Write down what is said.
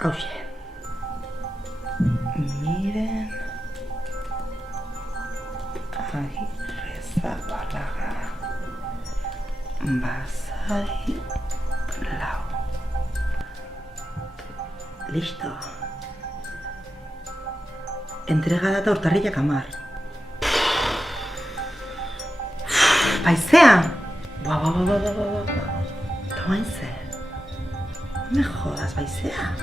Hauxe. Miren. Agirrezabalaga. Basari lau. Listo. Entrega data urtarrilak 10. Paizea! Ba. Tomain zer. No me jodas, Paizea.